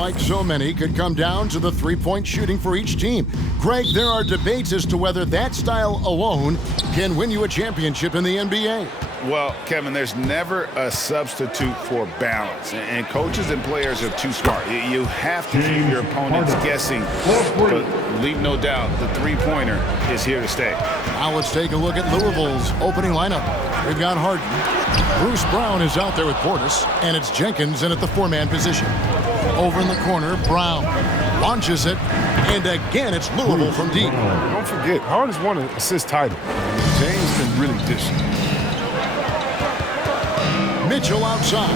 Like so many, could come down to the three-point shooting for each team. Greg, there are debates as to whether that style alone can win you a championship in the NBA. Well, Kevin, there's never a substitute for balance, and coaches and players are too smart. You have to keep your opponents guessing, but leave no doubt the three-pointer is here to stay. Now let's take a look at Louisville's opening lineup. We've got Harden. Bruce Brown is out there with Portis, and it's Jenkins in at the four-man position. Over in the corner, Brown launches it, and again it's Louisville from deep. Don't forget, Harden's won an assist title. James can really dish it. Mitchell outside.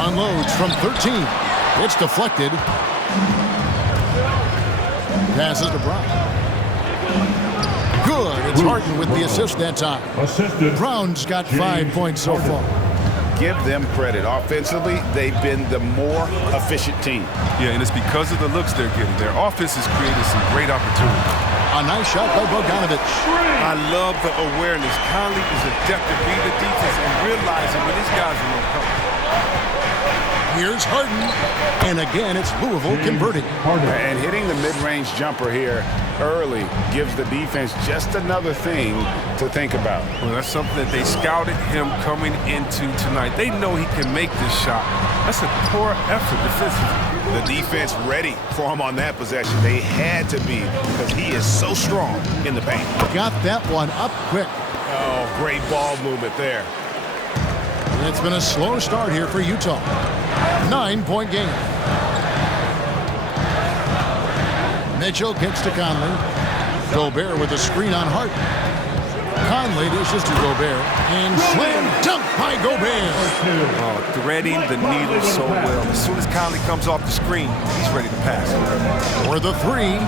Unloads from 13. It's deflected. Passes to Brown. Good. It's Harden with the assist that time. Brown's got 5 points so far. Give them credit. Offensively, they've been the more efficient team. Yeah, and it's because of the looks they're getting. Their offense has created some great opportunities. A nice shot by Bogdanovic. I love the awareness. Conley is adept at reading the defense and realizing when these guys are going to come. Here's Harden, and again it's Louisville converting. And hitting the mid-range jumper here early gives the defense just another thing to think about. Well, that's something that they scouted him coming into tonight. They know he can make this shot. That's a poor effort defensively. The defense ready for him on that possession. They had to be because he is so strong in the paint. Got that one up quick. Oh, great ball movement there. It's been a slow start here for Utah. 9-point game. Mitchell kicks to Conley. Gobert with a screen on Hart. Conley dishes to Gobert. And slam dunk by Gobert. Oh, threading the needle so well. As soon as Conley comes off the screen, he's ready to pass. For the three.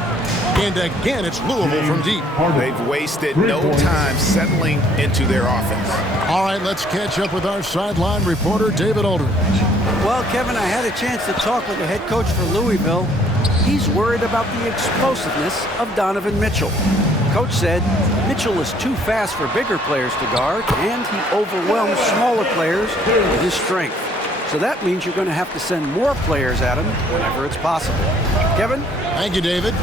And again, it's Louisville from deep. They've wasted no time settling into their offense. All right, let's catch up with our sideline reporter, David Aldridge. Well, Kevin, I had a chance to talk with the head coach for Louisville. He's worried about the explosiveness of Donovan Mitchell. Coach said Mitchell is too fast for bigger players to guard, and he overwhelms smaller players with his strength. So that means you're going to have to send more players at him whenever it's possible. Kevin? Thank you, David.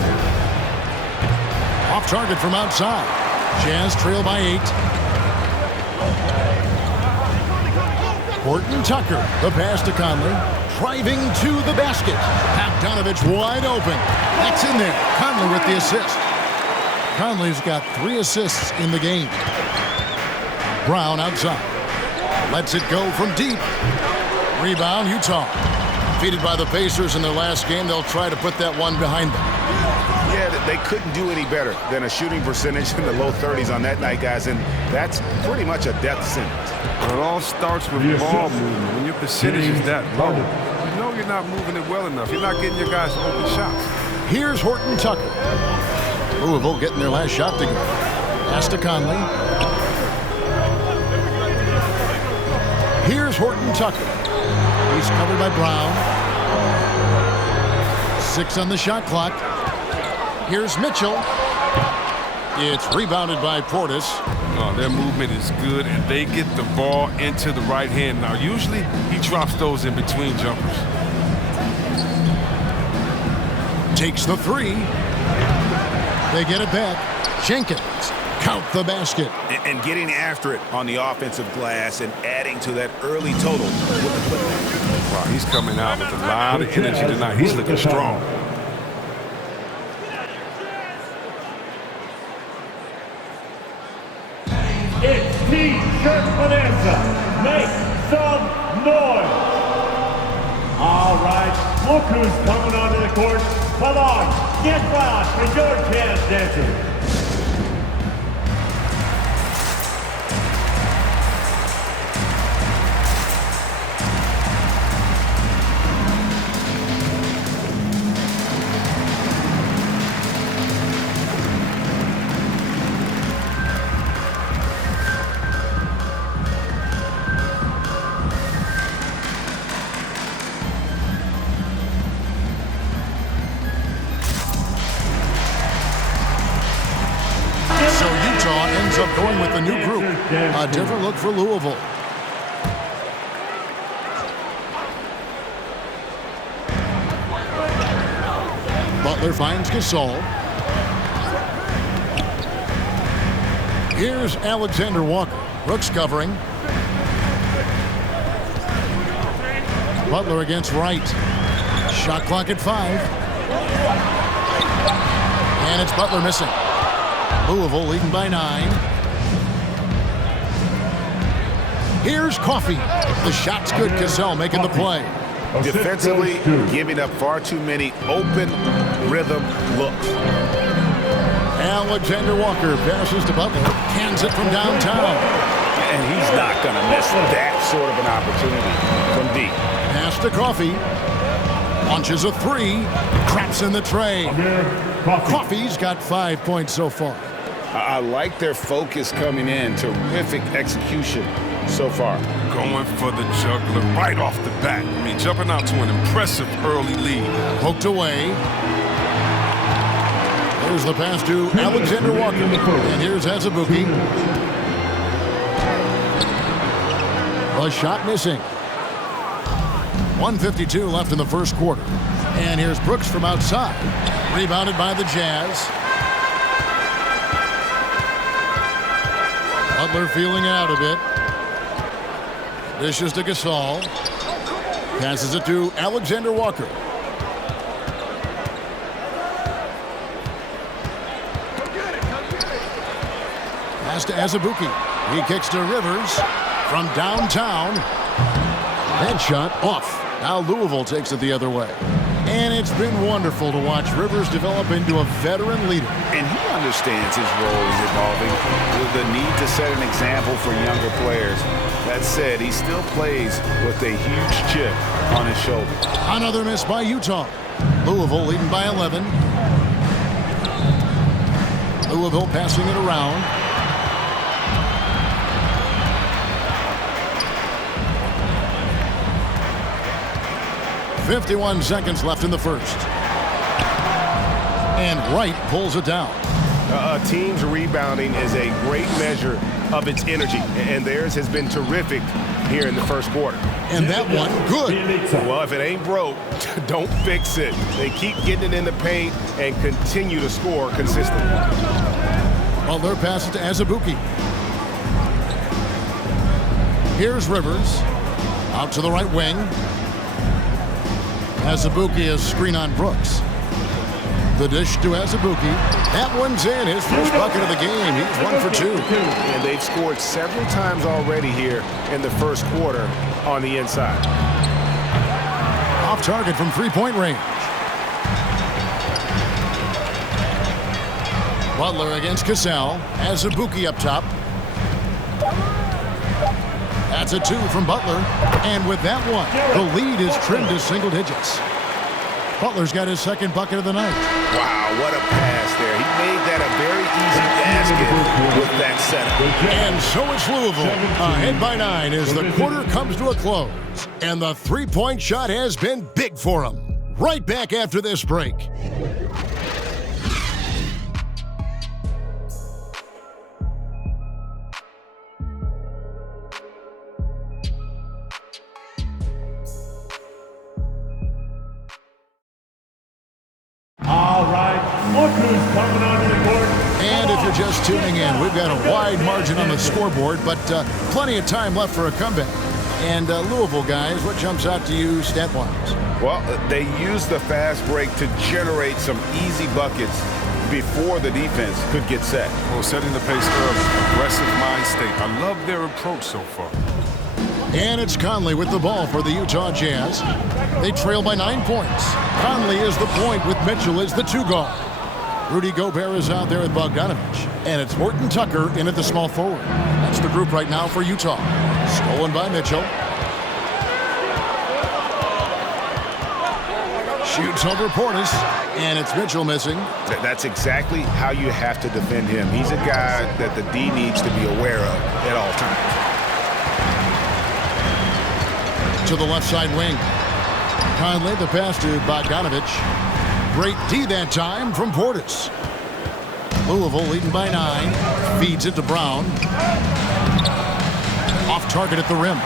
Off target from outside. Jazz trail by 8. Horton Tucker, the pass to Conley. Driving to the basket. Bogdanovic wide open. That's in there. Conley with the assist. Conley's got 3 assists in the game. Brown outside. Lets it go from deep. Rebound, Utah. Defeated by the Pacers in their last game, they'll try to put that one behind them. Yeah, they couldn't do any better than a shooting percentage in the low 30s on that night, guys, and that's pretty much a death sentence. It all starts with ball movement. When your percentage is that low, you know you're not moving it well enough. You're not getting your guys open shots. Here's Horton Tucker. Louisville getting their last shot to go. Pass to Conley. Here's Horton Tucker. He's covered by Brown. 6 on the shot clock. Here's Mitchell. It's rebounded by Portis. Oh, their movement is good, and they get the ball into the right hand. Now, usually he drops those in between jumpers. Takes the 3. They get it back. Jenkins. Count the basket. And getting after it on the offensive glass and adding to that early total with the putback. Wow, he's coming out with a lot of energy tonight. He's looking strong. It's T-shirt bonanza. Make some noise. All right, look who's coming onto the court. Come on, get loud for your jazz dancers. Ends up going with the new group. A different look for Louisville. Butler finds Gasol. Here's Alexander Walker. Brooks covering. Butler against Wright. Shot clock at 5. And it's Butler missing. Louisville leading by 9. Here's Coffey. The shot's good. Gasol making the play. Defensively, giving up far too many open rhythm looks. Alexander Walker passes to Butler. Cans it from downtown. And he's not going to miss that sort of an opportunity from deep. Pass to Coffey. Launches a 3. Traps in the tray. Coffey's got 5 points so far. I like their focus coming in. Terrific execution so far. Going for the juggler right off the bat. I mean, jumping out to an impressive early lead. Poked away. Here's the pass to Alexander Walker. And here's Azubuike. The shot missing. 1:52 left in the first quarter. And here's Brooks from outside. Rebounded by the Jazz. Butler feeling it out a bit. Dishes to Gasol. Passes it to Alexander Walker. Pass to Azubuike. He kicks to Rivers from downtown. That shot off. Now Louisville takes it the other way. And it's been wonderful to watch Rivers develop into a veteran leader. And he understands his role is evolving, with the need to set an example for younger players. That said, he still plays with a huge chip on his shoulder. Another miss by Utah. Louisville leading by 11. Louisville passing it around. .51 seconds left in the first. And Wright pulls it down. A team's rebounding is a great measure of its energy, and theirs has been terrific here in the first quarter. And that one, good. Well, if it ain't broke, don't fix it. They keep getting it in the paint and continue to score consistently. Butler passes to Azubuike. Here's Rivers. Out to the right wing. Azubuike is screen on Brooks. The dish to Azubuike. That one's in. His first bucket of the game. He's 1 for 2. And they've scored several times already here in the first quarter on the inside. Off target from three-point range. Butler against Gasol. Azubuike up top. That's a 2 from Butler. And with that one, the lead is trimmed to single digits. Butler's got his second bucket of the night. Wow, what a pass there. He made that a very easy basket with that setup. And so it's Louisville, ahead by 9 as the quarter comes to a close. And the three-point shot has been big for him. Right back after this break. All right, look who's coming onto the court. And if you're just tuning in, we've got a wide margin on the scoreboard, but plenty of time left for a comeback. And Louisville, guys, what jumps out to you stat-wise? Well, they used the fast break to generate some easy buckets before the defense could get set. Well, setting the pace early, aggressive mind state. I love their approach so far. And it's Conley with the ball for the Utah Jazz. They trail by 9 points. Conley is the point with Mitchell as the 2 guard. Rudy Gobert is out there with Bogdanovich. And it's Horton Tucker in at the small forward. That's the group right now for Utah. Stolen by Mitchell. Shoots over Portis. And it's Mitchell missing. That's exactly how you have to defend him. He's a guy that the D needs to be aware of at all times. To the left side wing. Conley, the pass to Bogdanovich. Great D that time from Portis. Louisville leading by 9. Feeds it to Brown. Off target at the rim.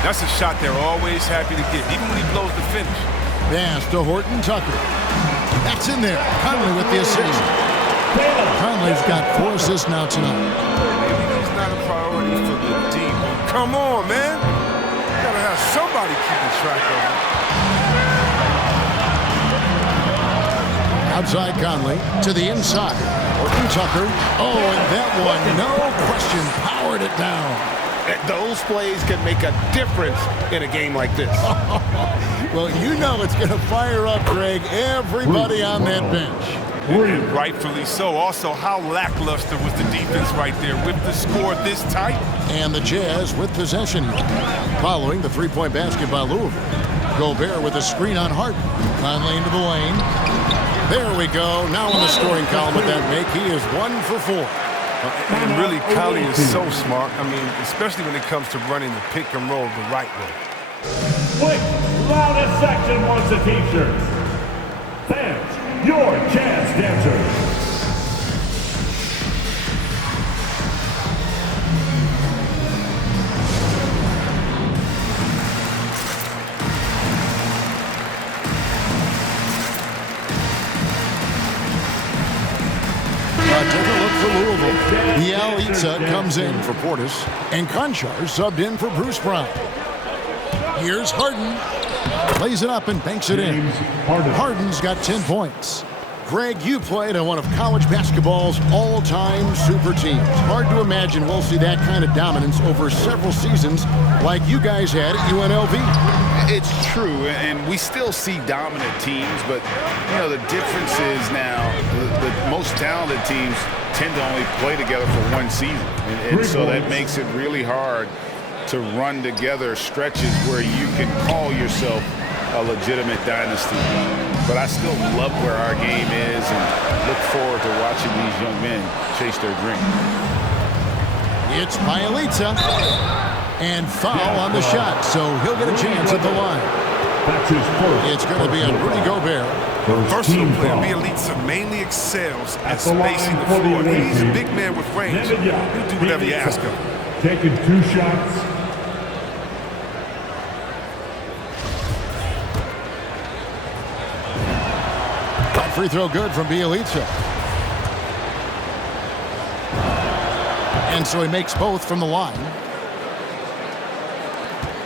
That's a shot they're always happy to get, even when he blows the finish. Pass to Horton Tucker. That's in there. Conley with the assist. Conley's got 4 assists now tonight. Maybe he's not a priority for the team. Come on, man. You gotta have somebody keeping track of him. Outside Conley to the inside. Horton Tucker. Oh, and that one, no question, powered it down. Those plays can make a difference in a game like this. Well, you know it's going to fire up, Greg, everybody on that bench. And rightfully so. Also, how lackluster was the defense right there with the score this tight? And the Jazz with possession following the three-point basket by Louisville. Gobert with a screen on Harden. Conley into the lane. There we go. Now in the scoring column with that make, he is 1 for 4. And really, Conley is so smart. I mean, especially when it comes to running the pick and roll the right way. Quick, loudest section wants a t-shirt. Fans, your Jazz dancers. Take a look for Louisville. Bielitsa comes in for Portis, and Conchar subbed in for Bruce Brown. Here's Harden. Lays it up and banks it in. Harden's got 10 points. Greg, you played on one of college basketball's all-time super teams. Hard to imagine we'll see that kind of dominance over several seasons like you guys had at UNLV. It's true, and we still see dominant teams, but, you know, the difference is now the most talented teams tend to only play together for one season. And so that makes it really hard to run together stretches where you can call yourself a legitimate dynasty. But I still love where our game is and look forward to watching these young men chase their dream. It's Bielitsa. And foul on the shot, so he'll get a chance at the line. That's his first. It's going to be a Rudy Gobert. Versatile player, Bielitsa mainly excels at spacing the floor. He's a big man with range. He'll do whatever you ask him. Taking 2 shots. That free throw good from Bielitsa. And so he makes both from the line.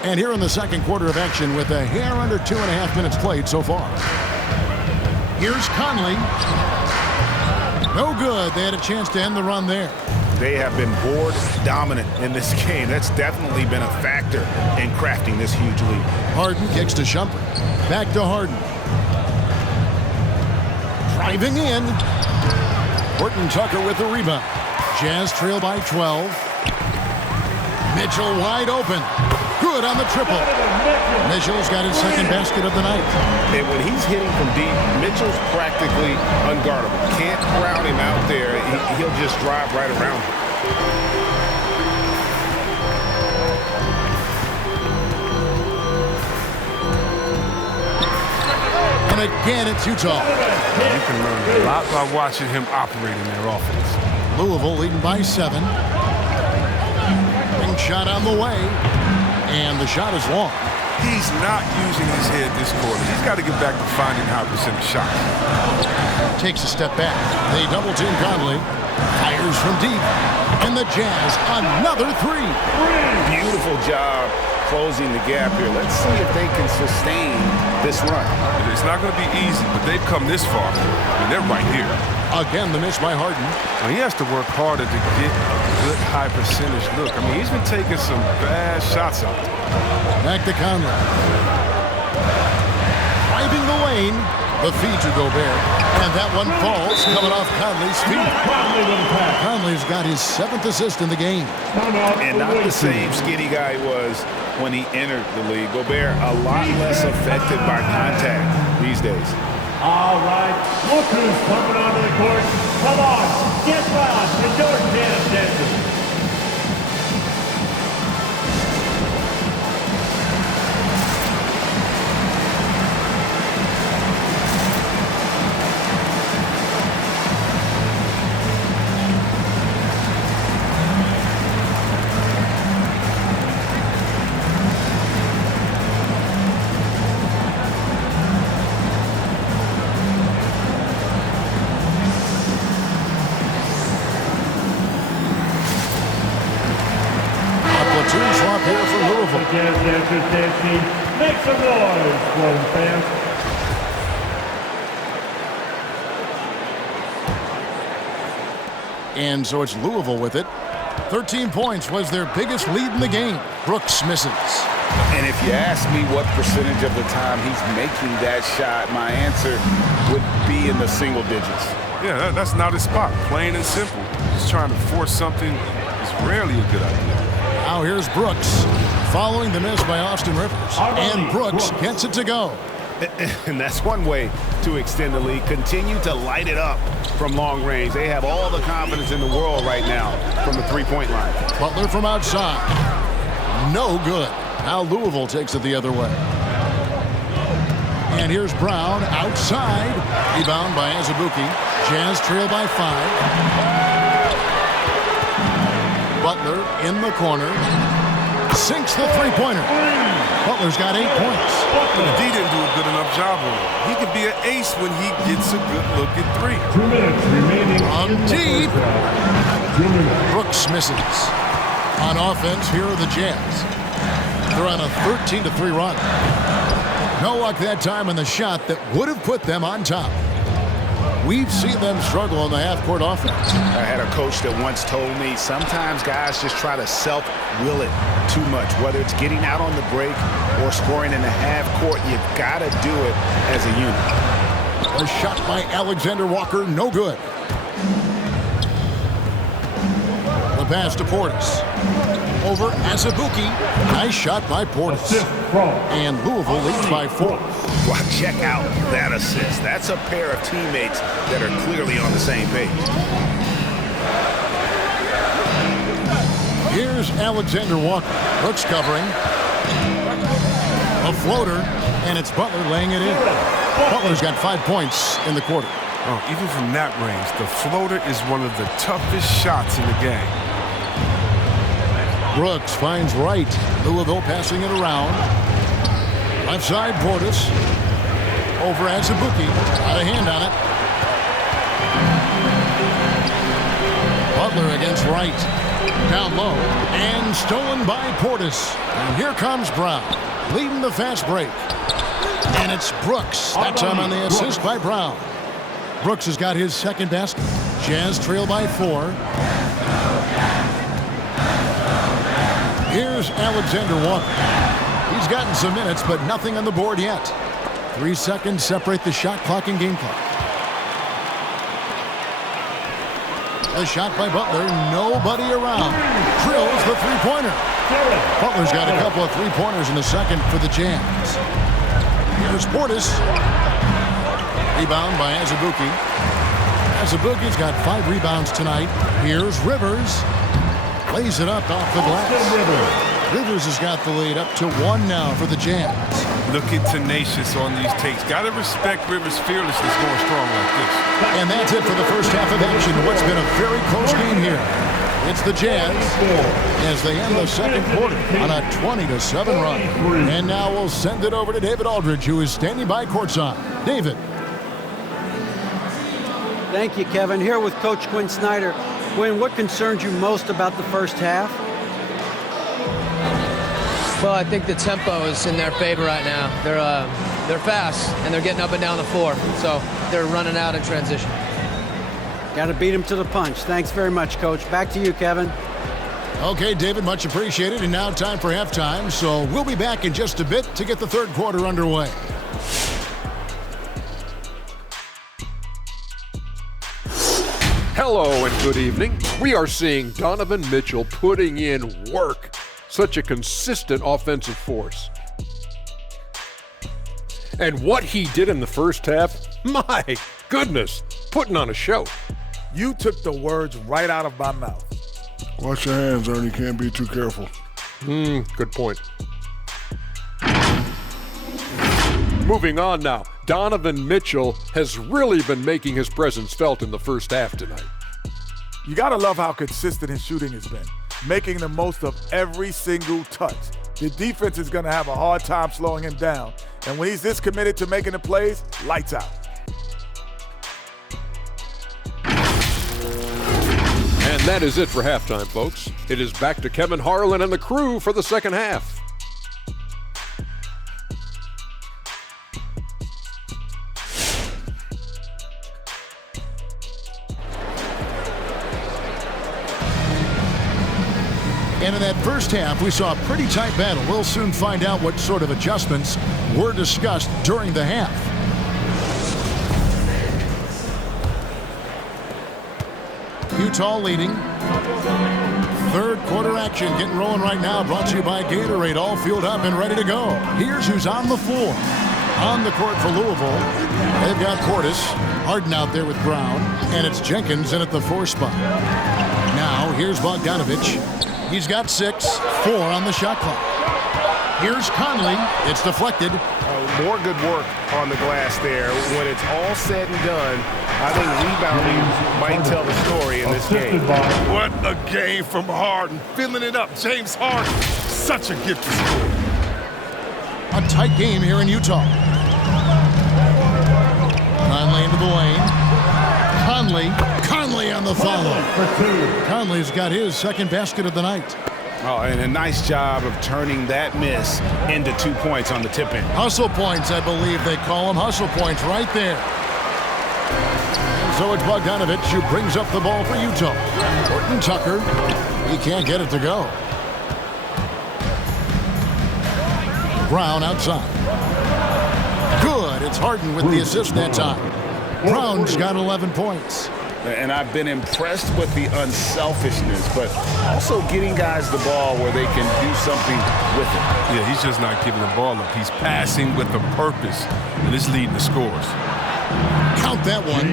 And here in the second quarter of action with a hair under 2.5 minutes played so far. Here's Conley. No good. They had a chance to end the run there. They have been board dominant in this game. That's definitely been a factor in crafting this huge lead. Harden kicks to Shumpert. Back to Harden. Driving in. Horton Tucker with the rebound. Jazz trail by 12. Mitchell wide open. Good on the triple. Mitchell's got his second basket of the night. And when he's hitting from deep, Mitchell's practically unguardable. Can't crowd him out there. He'll just drive right around him. And again, it's Utah. You can learn a lot by watching him operate in their offense. Louisville leading by 7. Ring shot on the way. And the shot is long. He's not using his head this quarter. He's got to get back to finding high percentage shots. Takes a step back. They double team Conley. Fires from deep. And the Jazz, another 3. Beautiful job closing the gap here. Let's see if they can sustain this run. It's not going to be easy, but they've come this far. I mean, they're right here. Again, the miss by Harden. Well, he has to work harder to get a good high percentage look. I mean, he's been taking some bad shots out there. Back to Conley. Driving the lane. The feed to Gobert. And that one falls coming off Conley's feet. Conley's got his 7th assist in the game. And not the same skinny guy he was when he entered the league. Gobert a lot less affected by contact these days. All right, look who's coming onto the court. Come on, get loud to your Jazz dancers. Jazz Dancers Dance Team. Make some noise for the fans. And so it's Louisville with it. 13 points was their biggest lead in the game. Brooks misses. And if you ask me what percentage of the time he's making that shot, my answer would be in the single digits. Yeah, that's not his spot. Plain and simple. Just trying to force something is rarely a good idea. Now here's Brooks following the miss by Austin Rivers. And Brooks gets it to go. And that's one way to extend the lead. Continue to light it up from long range. They have all the confidence in the world right now from the three-point line. Butler from outside. No good. Now Louisville takes it the other way. And here's Brown outside. Rebound by Azubuike. Jazz trail by 5. Butler in the corner. Sinks the three-pointer. Butler's got 8 points. But he didn't do a good enough job on it. He could be an ace when he gets a good look at 3. 2 minutes remaining. From deep. 2 minutes. Brooks misses. On offense, here are the Jazz. They're on a 13-3 run. No luck that time on the shot that would have put them on top. We've seen them struggle on the half-court offense. I had a coach that once told me sometimes guys just try to self-will it too much, whether it's getting out on the break or scoring in the half-court. You got to do it as a unit. A shot by Alexander Walker, no good. The pass to Portis. Over Azubuike. Nice shot by Portis. And Louisville leads by 4. Well, check out that assist. That's a pair of teammates that are clearly on the same page. Here's Alexander Walker. Brooks covering. A floater, and it's Butler laying it in. Butler's got 5 points in the quarter. Oh, even from that range, the floater is one of the toughest shots in the game. Brooks finds Wright. Louisville passing it around. Left side, Portis. Over Azubuike. Got a hand on it. Butler against Wright. Down low. And stolen by Portis. And here comes Brown. Leading the fast break. And it's Brooks. That time on the assist by Brown. Brooks has got his second basket. Jazz trail by 4. Here's Alexander Walker. He's gotten some minutes, but nothing on the board yet. 3 seconds separate the shot clock and game clock. The shot by Butler, nobody around. Drills the three-pointer. Butler's got a couple of three-pointers in the second for the Jazz. Here's Portis. Rebound by Azubuike. Azubuike's got 5 rebounds tonight. Here's Rivers. Lays it up off the glass. Rivers has got the lead up to 1 now for the Jazz. Looking tenacious on these takes. Got to respect Rivers' fearlessness going strong like this. And that's it for the first half of action. What's been a very close game here. It's the Jazz as they end the second quarter on a 20-7 run. And now we'll send it over to David Aldridge, who is standing by courtside. David. Thank you, Kevin. Here with Coach Quinn Snyder. Quinn, what concerns you most about the first half? Well, I think the tempo is in their favor right now. They're fast, and they're getting up and down the floor, so they're running out in transition. Got to beat them to the punch. Thanks very much, Coach. Back to you, Kevin. Okay, David, much appreciated. And now time for halftime, so we'll be back in just a bit to get the third quarter underway. Hello and good evening. We are seeing Donovan Mitchell putting in work. Such a consistent offensive force. And what he did in the first half, my goodness, putting on a show. You took the words right out of my mouth. Watch your hands, Ernie. Can't be too careful. Good point. Moving on now. Donovan Mitchell has really been making his presence felt in the first half tonight. You gotta love how consistent his shooting has been, making the most of every single touch. The defense is gonna have a hard time slowing him down, and when he's this committed to making the plays, lights out. And that is it for halftime, folks. It is back to Kevin Harlan and the crew for the second half. And in that first half, we saw a pretty tight battle. We'll soon find out what sort of adjustments were discussed during the half. Utah leading. Third quarter action getting rolling right now. Brought to you by Gatorade. All fueled up and ready to go. Here's who's on the floor. On the court for Louisville, they've got Portis, Harden out there with Brown, and it's Jenkins in at the 4 spot. Now, here's Bogdanovich. He's got 6, 4 on the shot clock. Here's Conley. It's deflected. More good work on the glass there. When it's all said and done, I think rebounding might tell the story in this game. What a game from Harden. Filling it up. James Harden. Such a gift to score. A tight game here in Utah. Conley into the lane. Conley on the follow. Conley's got his second basket of the night. Oh, and a nice job of turning that miss into 2 points on the tip-in. Hustle points, I believe they call them. Hustle points right there. So it's Bogdanovich who brings up the ball for Utah. Horton Tucker, he can't get it to go. Brown outside. Good. It's Harden with the assist that time. Brown's got 11 points. And I've been impressed with the unselfishness, but also getting guys the ball where they can do something with it. Yeah, he's just not giving the ball up. He's passing with a purpose, and it's leading to scores. Count that one.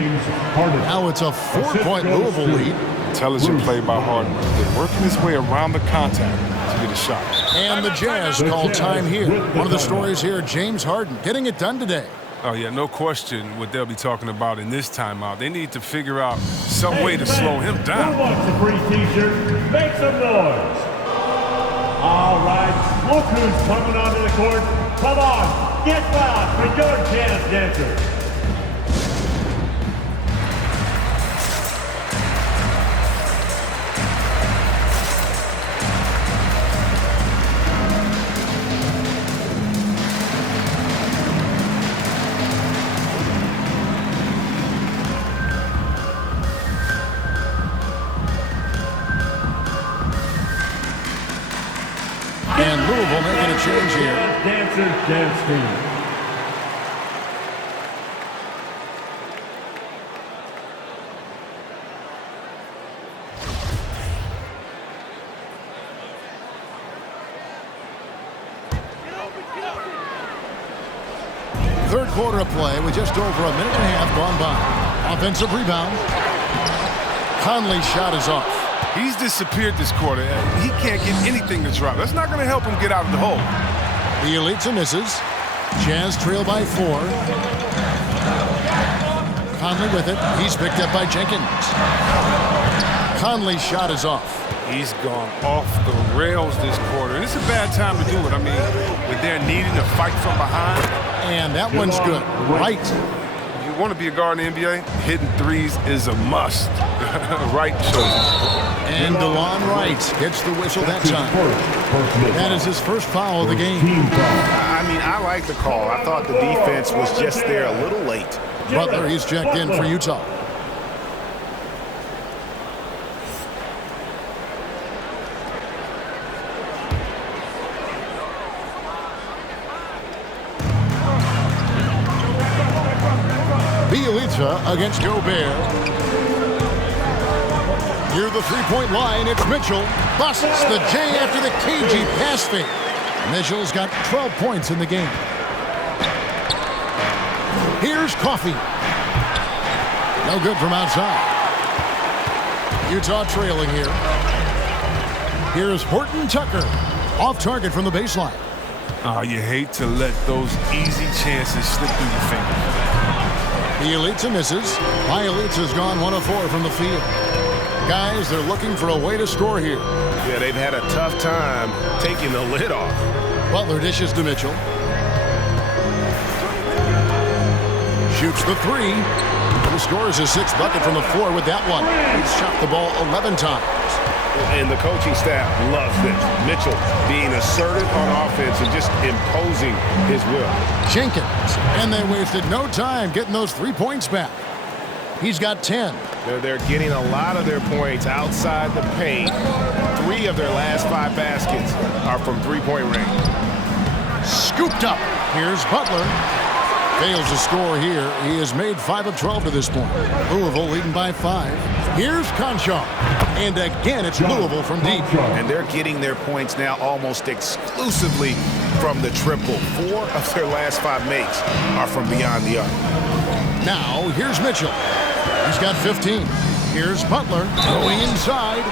Now it's a 4-point Louisville lead. Intelligent play by Harden. They're working his way around the contact to get a shot. And the Jazz call time here. One of the stories here, James Harden getting it done today. Oh, yeah, no question what they'll be talking about in this timeout. They need to figure out some way to slow him down. Who wants a free t-shirt? Make some noise. All right, look who's coming onto the court. Come on, get loud for your jazz dancers. And Louisville making a change here. Dancers dance team. Third quarter of play with just over a minute and a half gone by. Offensive rebound. Conley's shot is off. He's disappeared this quarter. He can't get anything to drop. That's not going to help him get out of the hole. The Elitza misses. Jazz trail by 4. Conley with it. He's picked up by Jenkins. Conley's shot is off. He's gone off the rails this quarter. And it's a bad time to do it. I mean, when they're needing to fight from behind. And that one's good. Right. If you want to be a guard in the NBA, hitting threes is a must. Right shows. And DeLon Wright gets the whistle that time. That is his first foul of the game. I mean, I like the call. I thought the defense was just there a little late. Butler, he's checked in for Utah. Bielitsa against Gobert. Near the three-point line, it's Mitchell. Busts the J after the cagey pass fake. Mitchell's got 12 points in the game. Here's Coffey. No good from outside. Utah trailing here. Here's Horton Tucker. Off target from the baseline. Oh, you hate to let those easy chances slip through your fingers. Bielitsa misses. Bielitsa's gone 1 of 4 from the field. Guys, they're looking for a way to score here. Yeah, they've had a tough time taking the lid off. Butler dishes to Mitchell. Shoots the 3. He scores his 6th bucket from the floor with that one. He's shot the ball 11 times. And the coaching staff loves this. Mitchell being assertive on offense and just imposing his will. Jenkins. And they wasted no time getting those 3 points back. He's got 10. They're getting a lot of their points outside the paint. 3 of their last 5 baskets are from three-point range. Scooped up. Here's Butler. Fails to score here. He has made 5 of 12 to this point. Louisville leading by 5. Here's Conchar. And again, it's Louisville from deep. And they're getting their points now almost exclusively from the triple. 4 of their last 5 makes are from beyond the arc. Now, here's Mitchell. He's got 15. Here's Butler going inside.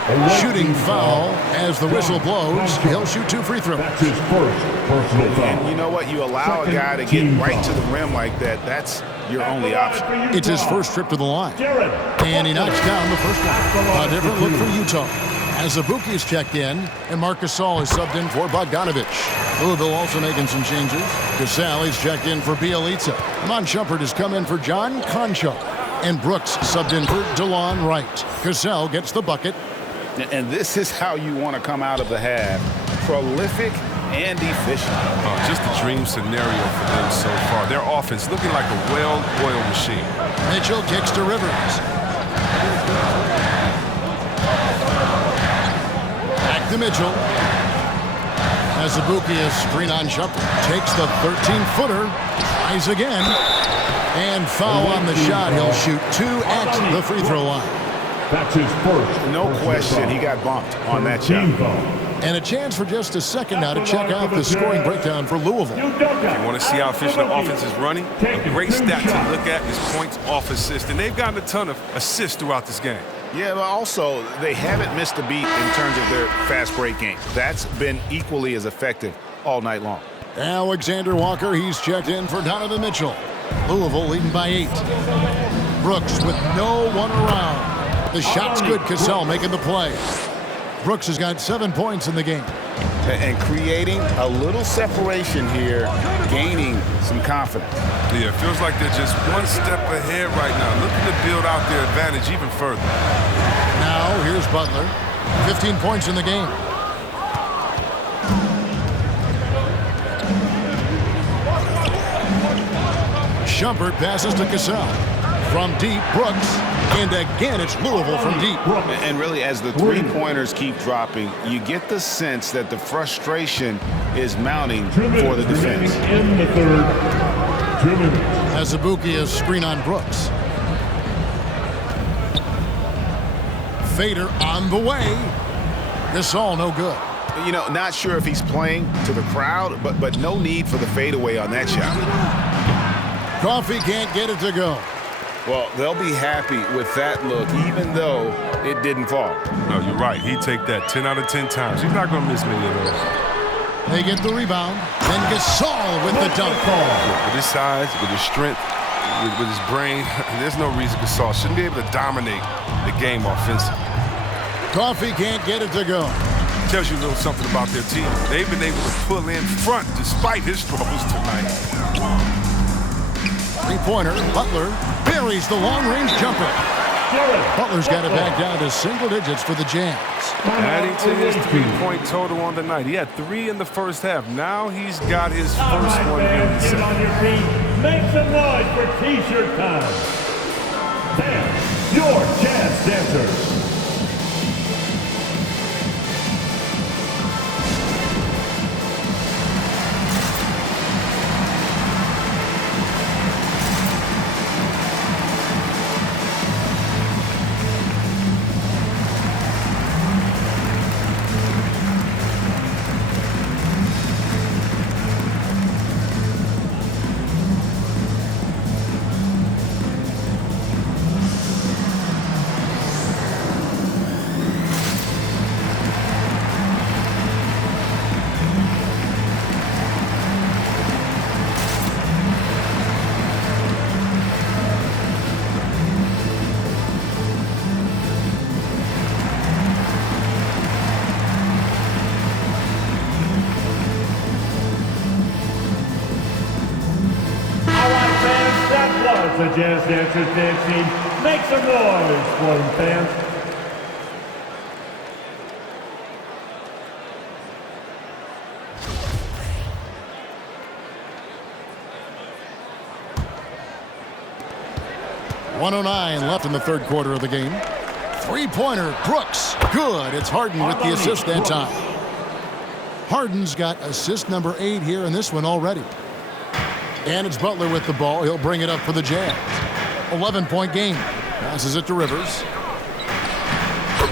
Shooting foul as the whistle blows. He'll shoot 2 free throws. That's his first personal foul. And you know what? You allow a guy to get right to the rim like that. That's your only option. It's his first trip to the line. And he knocks down the first one. A different look for Utah. As Azubuike is checked in, and Marcus Gasol is subbed in for Bogdanovich. Louisville also making some changes. Cassell is checked in for Bielitsa. Mon Shumpert has come in for John Conchar. And Brooks subbed in for DeLon Wright. Cassell gets the bucket. And this is how you want to come out of the half. Prolific and efficient. Just a dream scenario for them so far. Their offense looking like a well-oiled machine. Mitchell kicks to Rivers. Back to Mitchell. As Azubuike is screen on Shumpert. Takes the 13-footer. Tries again. And foul on the shot. He'll shoot 2 at the free throw line. That's his first. No question, he got bumped on that shot. And a chance for just a second now to check out the scoring breakdown for Louisville. If you want to see how efficient the offense is running, a great stat to look at is points off assist. And they've gotten a ton of assists throughout this game. Yeah, but also, they haven't missed a beat in terms of their fast break game. That's been equally as effective all night long. Alexander Walker, he's checked in for Donovan Mitchell. Louisville leading by 8. Brooks with no one around. The shot's good. Cassell making the play. Brooks has got 7 points in the game. And creating a little separation here, gaining some confidence. Yeah, it feels like they're just one step ahead right now, looking to build out their advantage even further. Now, here's Butler. 15 points in the game. Shumpert passes to Cassell. From deep, Brooks. And again, it's Louisville from deep. And really, as the three-pointers keep dropping, you get the sense that the frustration is mounting for the defense. In the third, 2 minutes. As Azubuike is screen on Brooks. Fader on the way. Gasol no good. You know, not sure if he's playing to the crowd, but no need for the fadeaway on that shot. Coffee can't get it to go. Well, they'll be happy with that look, even though it didn't fall. No, you're right. He'd take that 10 out of 10 times. He's not going to miss many of those. They get the rebound. Then Gasol with the dunk. With his size, with his strength, with his brain, there's no reason Gasol shouldn't be able to dominate the game offensively. Coffee can't get it to go. Tells you a little something about their team. They've been able to pull in front despite his struggles tonight. Three-pointer, Butler buries the long-range jumper. Butler's got it back down to single digits for the Jazz. Adding to his 3-point total on the night. He had 3 in the first half. Now he's got his first one in the second. On your feet, make some noise for T-shirt time. Dance your Jazz dancers. The Jazz Dancers dancing. Make some noise for them, fans. 1:09 left in the third quarter of the game. Three-pointer, Brooks. Good. It's Harden with the assist that time. Harden's got assist number 8 here in this one already. And it's Butler with the ball. He'll bring it up for the Jazz. 11-point game. Passes it to Rivers.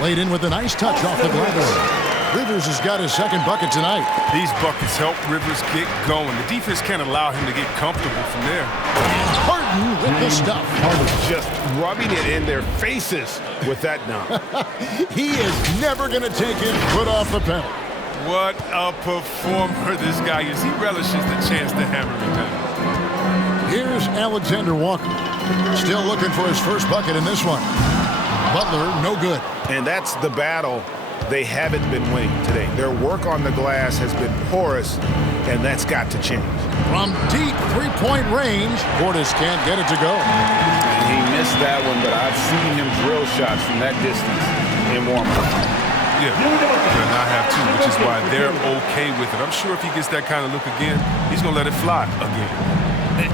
Laid in with a nice touch off the glass. Rivers has got his second bucket tonight. These buckets help Rivers get going. The defense can't allow him to get comfortable from there. And Harden with the stuff. Just rubbing it in their faces with that dunk. He is never going to take his foot off the pedal. What a performer this guy is. He relishes the chance to hammer it down. Here's Alexander Walker. Still looking for his first bucket in this one. Butler, no good. And that's the battle they haven't been winning today. Their work on the glass has been porous, and that's got to change. From deep three-point range, Portis can't get it to go. And he missed that one, but I've seen him drill shots from that distance in warm-up. Yeah, and I have too, which is why they're okay with it. I'm sure if he gets that kind of look again, he's going to let it fly again.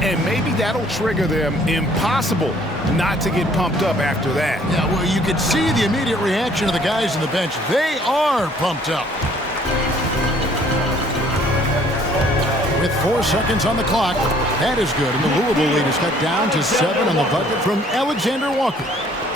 And maybe that'll trigger them. Impossible not to get pumped up after that. Yeah, well, you could see the immediate reaction of the guys on the bench. They are pumped up. With 4 seconds on the clock, that is good. And the Louisville lead is cut down to 7 on the bucket from Alexander Walker.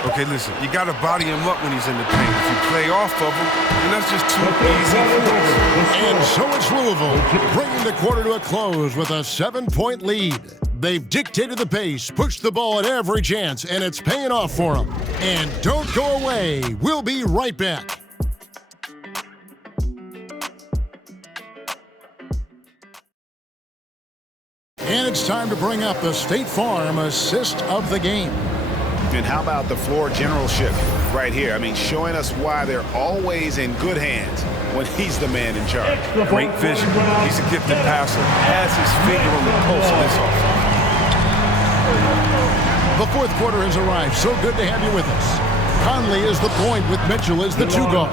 Okay, listen, you got to body him up when he's in the paint. If you play off of him, then that's just too easy for us. And so it's Louisville, bringing the quarter to a close with a 7-point lead. They've dictated the pace, pushed the ball at every chance, and it's paying off for them. And don't go away. We'll be right back. And it's time to bring up the State Farm assist of the game. And how about the floor generalship right here? I mean, showing us why they're always in good hands when he's the man in charge. Great vision. He's a gifted passer. Has his finger on the pulse of this offense. The fourth quarter has arrived. So good to have you with us. Conley is the point with Mitchell as the 2-guard.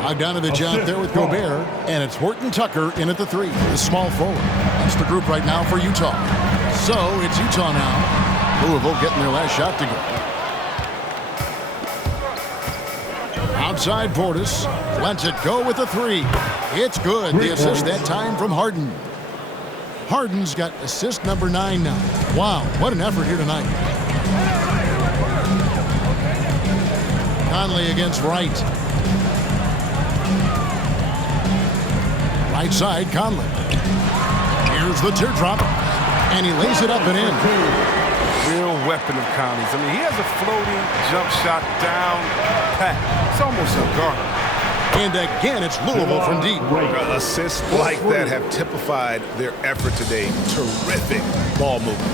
Bogdanovich out there with Gobert, and it's Horton Tucker in at the 3, the small forward. That's the group right now for Utah. So it's Utah now. Louisville getting their last shot to go. Outside Portis lets it go with a 3. It's good. The assist that time from Harden. Harden's got assist number 9 now. Wow, what an effort here tonight. Conley against Wright. Right side, Conley. Here's the teardrop, and he lays it up and in. Real weapon of Conley's. I mean, he has a floating jump shot down pat. It's almost a guard. And again, it's Louisville from deep. Assists like that have typified their effort today. Terrific ball movement.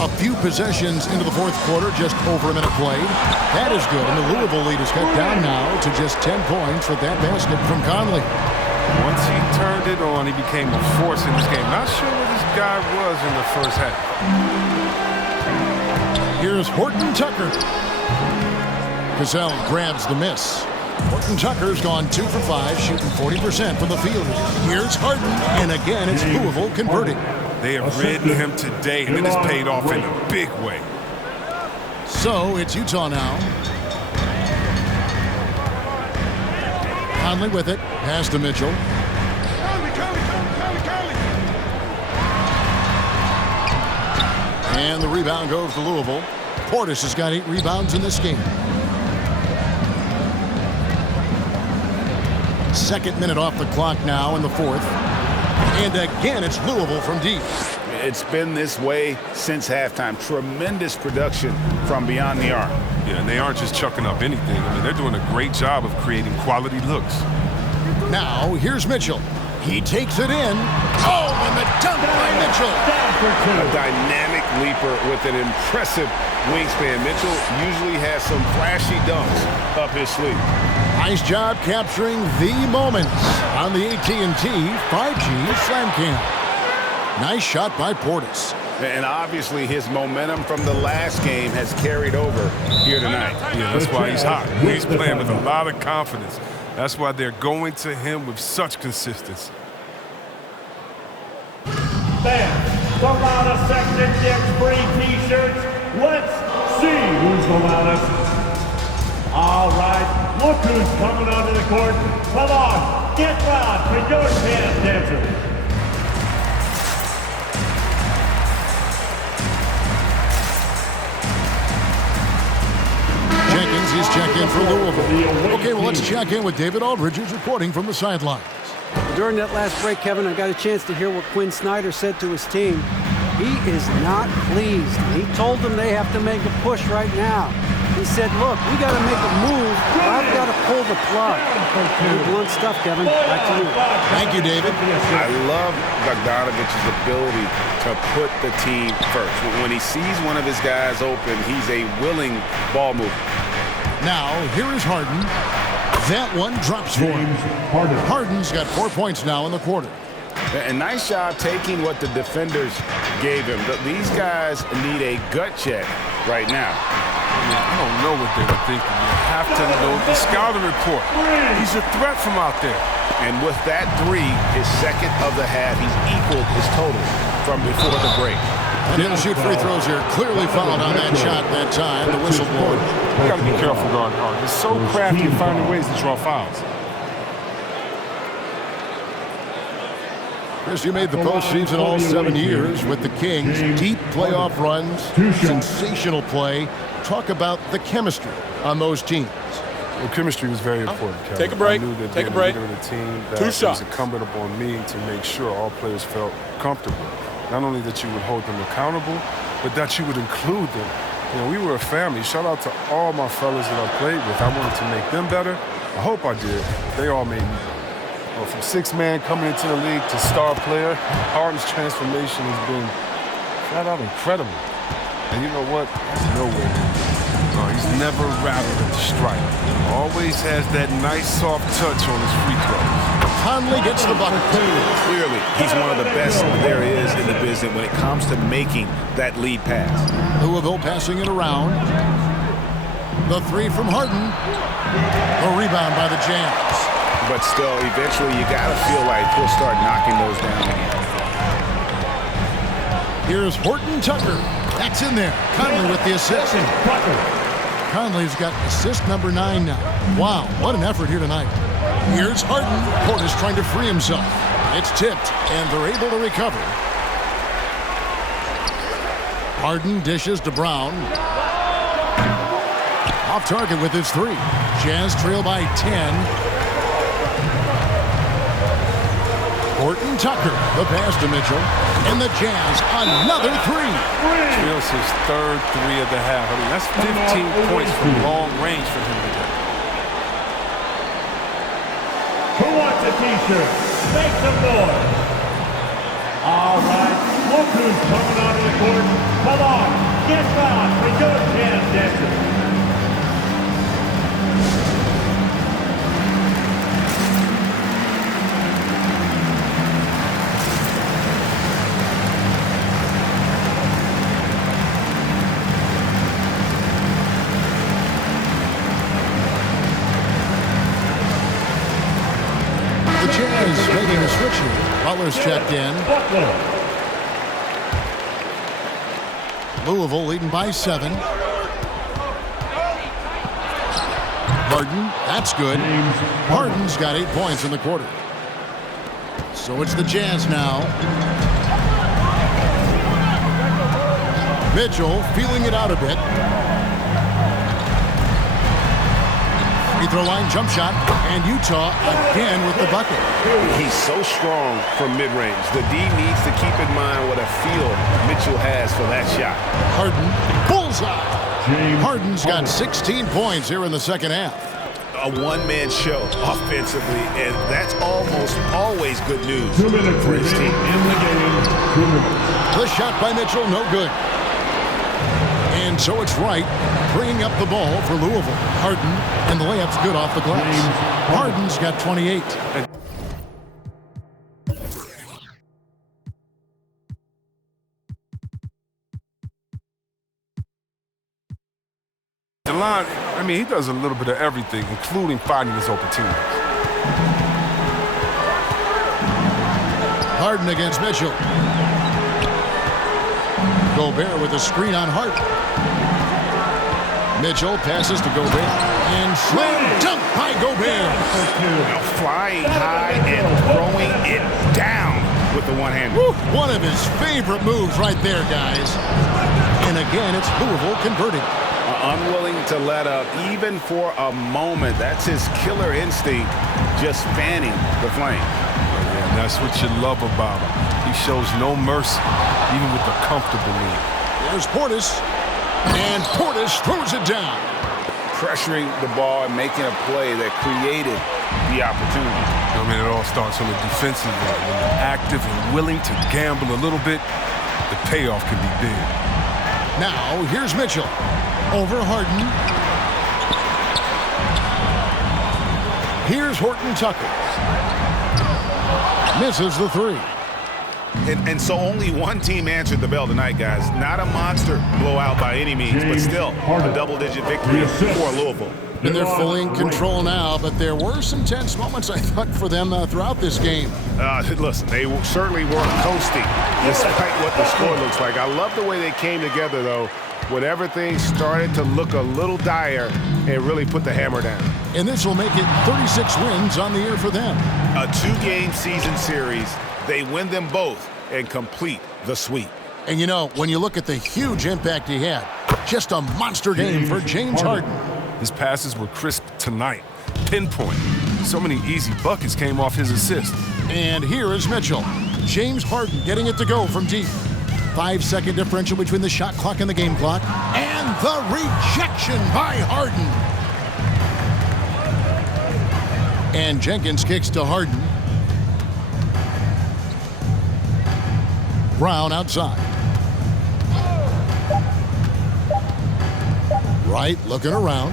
A few possessions into the fourth quarter, just over a minute played. That is good, and the Louisville lead is cut down now to just 10 points with that basket from Conley. Once he turned it on, he became a force in this game. Not sure where this guy was in the first half. Here's Horton Tucker. Cassell grabs the miss. Horton Tucker's gone 2 for 5, shooting 40% from the field. Here's Harden, and again, it's Louisville converting. They have ridden him today, and it has paid off in a big way. So it's Utah now. Conley with it, pass to Mitchell. And the rebound goes to Louisville. Portis has got 8 rebounds in this game. Second minute off the clock now in the fourth. And again, it's Louisville from deep. It's been this way since halftime. Tremendous production from beyond the arc. Yeah, and they aren't just chucking up anything. I mean, they're doing a great job of creating quality looks. Now, here's Mitchell. He takes it in. Oh, and the dunk by Mitchell. A dynamic leaper with an impressive wingspan. Mitchell usually has some flashy dunks up his sleeve. Nice job capturing the moments on the AT&T 5G Slam Cam. Nice shot by Portis. And obviously his momentum from the last game has carried over here tonight. Yeah, that's why he's hot. He's playing with a lot of confidence. That's why they're going to him with such consistency. Bam. The loudest section gets free t-shirts. Let's see who's the loudest. All right, look who's coming onto the court. Come on, get loud for your jazz dancers. Jenkins, he's checked in for Louisville. Okay, well, let's check in with David Aldridge, who's reporting from the sidelines. During that last break, Kevin, I got a chance to hear what Quinn Snyder said to his team. He is not pleased. He told them they have to make a push right now. He said, look, we got to make a move, or I've got to pull the plug. Pretty blunt stuff, Kevin. Back to you. Thank you, David. I love Bogdanovich's ability to put the team first. When he sees one of his guys open, he's a willing ball mover. Now, here is Harden. That one drops for him. Harden's got 4 points now in the quarter. A nice job taking what the defenders gave him. These guys need a gut check right now. I don't know what they were thinking. You have to know the scouting report. He's a threat from out there. And with that three, his second of the half, he's equaled his total from before the break. And he'll shoot free throws here. Clearly fouled on that shot that time. The whistle blows. You got to be careful guarding Harden. He's so crafty at finding ways to draw fouls. Chris, you made the postseason all 7 years with the Kings. Deep playoff runs, sensational play. Talk about the chemistry on those teams. Well, chemistry was very important, Kevin. Take a break. I knew that Take a being break. the leader of the team, that 2 it was shots. incumbent upon me to make sure all players felt comfortable. Not only that you would hold them accountable, but that you would include them. You know, we were a family. Shout out to all my fellas that I played with. I wanted to make them better. I hope I did. They all made me. Well, from 6-man coming into the league to star player, Harden's transformation has been flat out incredible. And you know what? That's nowhere near. He's never rattled at the stripe. Always has that nice soft touch on his free throws. Conley gets the bucket. Clearly, he's one of the best there is in the business when it comes to making that lead pass. Louisville passing it around. The three from Harden. The rebound by the Jazz. But still, eventually, you got to feel like he'll start knocking those down again. Here's Horton Tucker. That's in there. Conley with the assist. Conley's got assist number 9 now. Wow, what an effort here tonight. Here's Harden. Portis trying to free himself. It's tipped, and they're able to recover. Harden dishes to Brown. Off target with his 3. Jazz trail by 10. Horton Tucker, the pass to Mitchell, and the Jazz, another 3. Trails his third 3 of the half. I mean, that's 15 points from long range for him today. Who wants a t-shirt? Make some noise. All right, look who's coming onto the court. Come on, get loud for your jazz dancers. Jazz making a switch here. Butler's checked in. Louisville leading by 7. Harden, that's good. Harden's got 8 points in the quarter. So it's the Jazz now. Mitchell feeling it out a bit. Free throw line jump shot, and Utah again with the bucket. He's so strong from mid-range. The D needs to keep in mind what a feel Mitchell has for that shot. Harden, bullseye. Harden's got 16 points here in the second half. A one-man show offensively, and that's almost always good news 2 minutes for his team. in the game. 2 minutes. The shot by Mitchell, no good. And so it's Wright bringing up the ball for Louisville. Harden, and the layup's good off the glass. Harden's got 28. DeLon, I mean, he does a little bit of everything, including finding his open teammates. Harden against Mitchell. Gobert with a screen on Hart. Mitchell passes to Gobert. And slam dunk by Gobert. Flying high and throwing it down with the one-hander. One of his favorite moves right there, guys. And again, it's Louisville converting. Unwilling to let up even for a moment. That's his killer instinct, just fanning the flame. Yeah, that's what you love about him. He shows no mercy, even with the comfortable lead. There's Portis. And Portis throws it down. Pressuring the ball and making a play that created the opportunity. I mean, it all starts on the defensive end. When you're active and willing to gamble a little bit, the payoff can be big. Now, here's Mitchell. Over Harden. Here's Horton Tucker. Misses the three. And so only one team answered the bell tonight, guys. Not a monster blowout by any means, but still a double-digit victory for Louisville. And they're fully in control now, but there were some tense moments, I thought, for them throughout this game. Listen, they certainly weren't coasting, despite what the score looks like. I love the way they came together, though. Whenever things started to look a little dire, it really put the hammer down. And this will make it 36 wins on the year for them. A two-game season series. They win them both and complete the sweep. And you know, when you look at the huge impact he had, just a monster game for James Harden. His passes were crisp tonight, pinpoint. So many easy buckets came off his assist. And here is Mitchell. James Harden getting it to go from deep. 5-second differential between the shot clock and the game clock. And the rejection by Harden. And Jenkins kicks to Harden. Brown outside. Wright looking around.